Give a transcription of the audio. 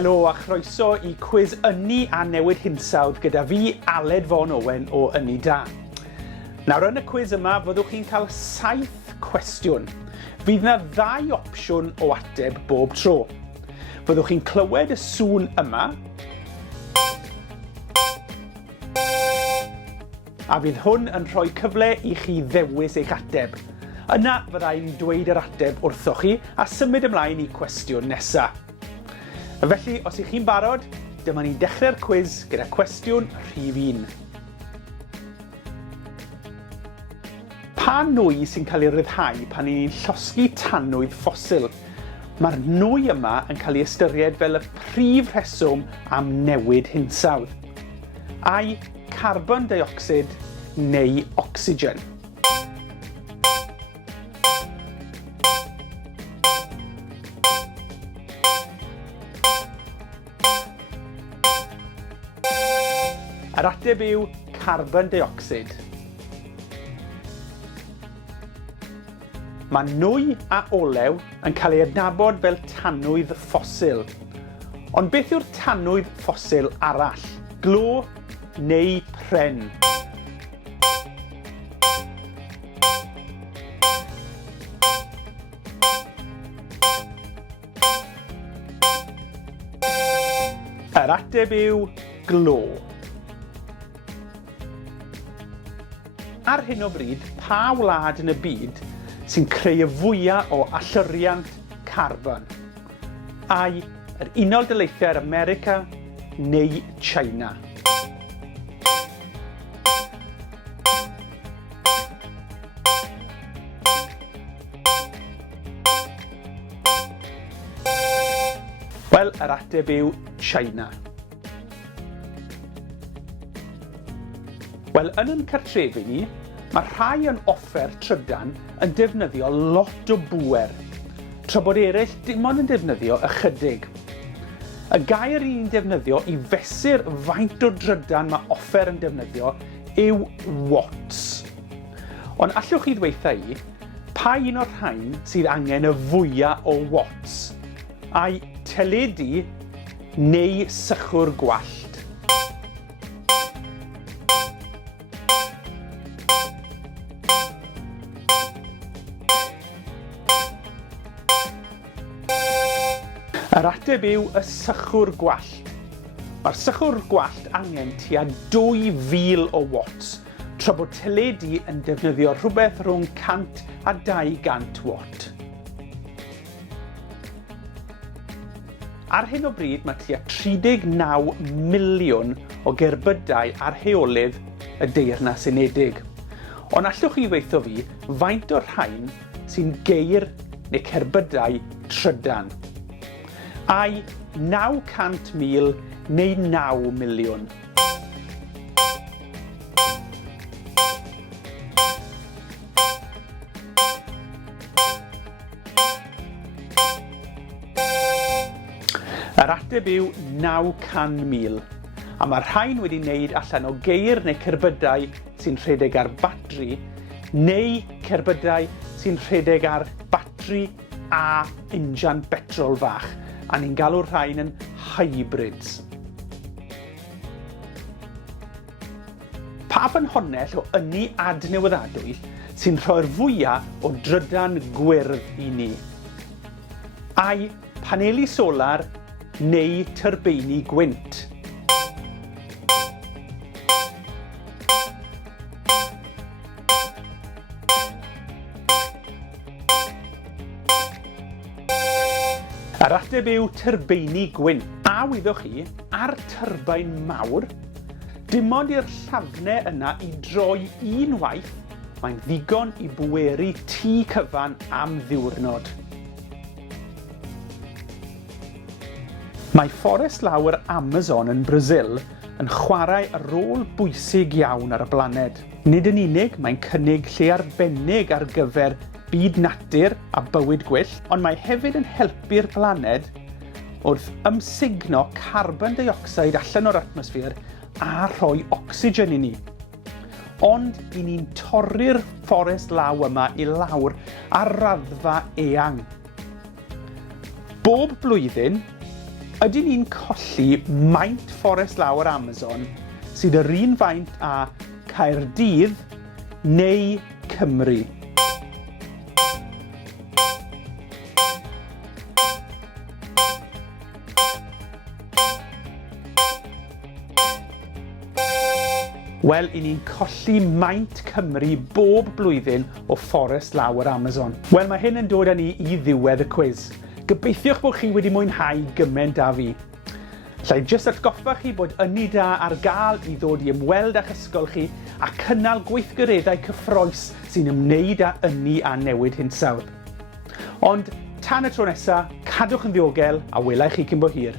Helo a chroeso I cwis ynni a newid hinsawdd gyda fi, Aled Von Owen o Ynni Da. Nawr yn y cwis yma fyddwch chi'n cael 7 cwestiwn. Fydd yna 2 opsiwn o ateb bob tro. Fyddwch chi'n clywed y sŵn yma, a fydd hwn yn rhoi cyfle I chi ddewis eich ateb. Yna fyddai'n dweud yr ateb wrthoch chi a symud ymlaen I cwestiwn nesaf. Felly, os ych chi'n barod, dyma ni'n dechrau'r cwis gyda cwestiwn rhif 1. Pa nwy sy'n cael ei ryddhau pan ni'n llosgi tanwydd ffosil? Mae'r nwy yma yn cael ei ystyried fel y prif rheswm am newid hinsawdd. Ai carbon dioxid neu ocsigen? Yr ateb yw carbon dioxid. Mae nwy a olew yn cael ei adnabod fel tanwydd ffosil. Ond beth yw'r tanwydd ffosil arall? Glo neu pren? Yr ateb yw glo. Ar hyn o bryd, pa wlad yn y byd sy'n creu y fwyaf o allyriant carbon? Ai yr Unol Daleithiau'r America neu China? Wel, yr ateb yw China. Wel, yn ein cartrefi ni, mae rhai yn offer trydan yn defnyddio lot o bŵer, tra bod eraill dim ond yn defnyddio ychydig. Y gair ni'n defnyddio I fesur faint o drydan mae offer yn defnyddio yw watts. Ond allwch chi ddweutha I, pa un o'r rhain sydd angen y fwyaf o watts? Ai teledu neu sychwr gwallt? Yr ateb yw y sychwr gwallt. Mae'r sychwr gwallt angen tua 2000 o watts, tra bod teledu yn defnyddio rhywbeth rhwng 100 a 200 watt. Ar hyn o bryd mae tua 39 miliwn o gerbydau ar rheolydd y Deyrnas Unedig. Ond allwch chi weithio fi faint o'r rhain sy'n geir neu cerbydau trydan? Ai 900,000 neu 9 miliwn? Yr ateb yw 900,000, a mae'r rhain wedi wneud allan o geir neu cerbydau sy'n rhedeg ar batri, neu cerbydau sy'n rhedeg ar batri a injan betrol fach, a ni'n galw'r rhain yn hybrids. Pa ffynhonnell o ynni adnewyddadwy sy'n rhoi'r fwyaf o drydan gwyrdd I ni? Ai paneli solar neu tyrbeini gwynt? Yr ateb yw tyrbeini gwynt. A wyddwch chi, ar tyrbain mawr, dim ond i'r llafnau yna I droi unwaith, mae'n ddigon I bweru tŷ cyfan am ddiwrnod. Mae fforest lawer Amazon yn Brasil yn chwarae rôl bwysig iawn ar y blaned. Nid yn unig mae'n cynnig lle arbennig ar gyfer byd natur a bywyd gwyllt, ond mae hefyd yn helpu'r blaned wrth ymsugno carbon dioxide allan o'r atmosffer a rhoi ocsigen I ni. Ond I ni'n torri'r fforest law yma I lawr ar raddfa eang. Bob blwyddyn, Ydyn ni'n colli maint fforest law yr Amazon sydd yr un faint â Caerdydd neu Cymru? Wel, i ni'n colli maint Cymru bob blwyddyn o fforest law yr Amazon. Wel, mae hyn yn dod â ni i ddiwedd y cwis. Gobeithiwch bod chi wedi mwynhau gymaint â fi. Allai jyst atgoffa chi bod ynni da ar gael i ddod i ymweld â'ch ysgol chi a cynnal gweithgareddau cyffroes sy'n ymwneud â ynni a newid hinsawdd. Ond tan y tro nesaf, cadwch yn ddiogel a welai chi cyn bo hir.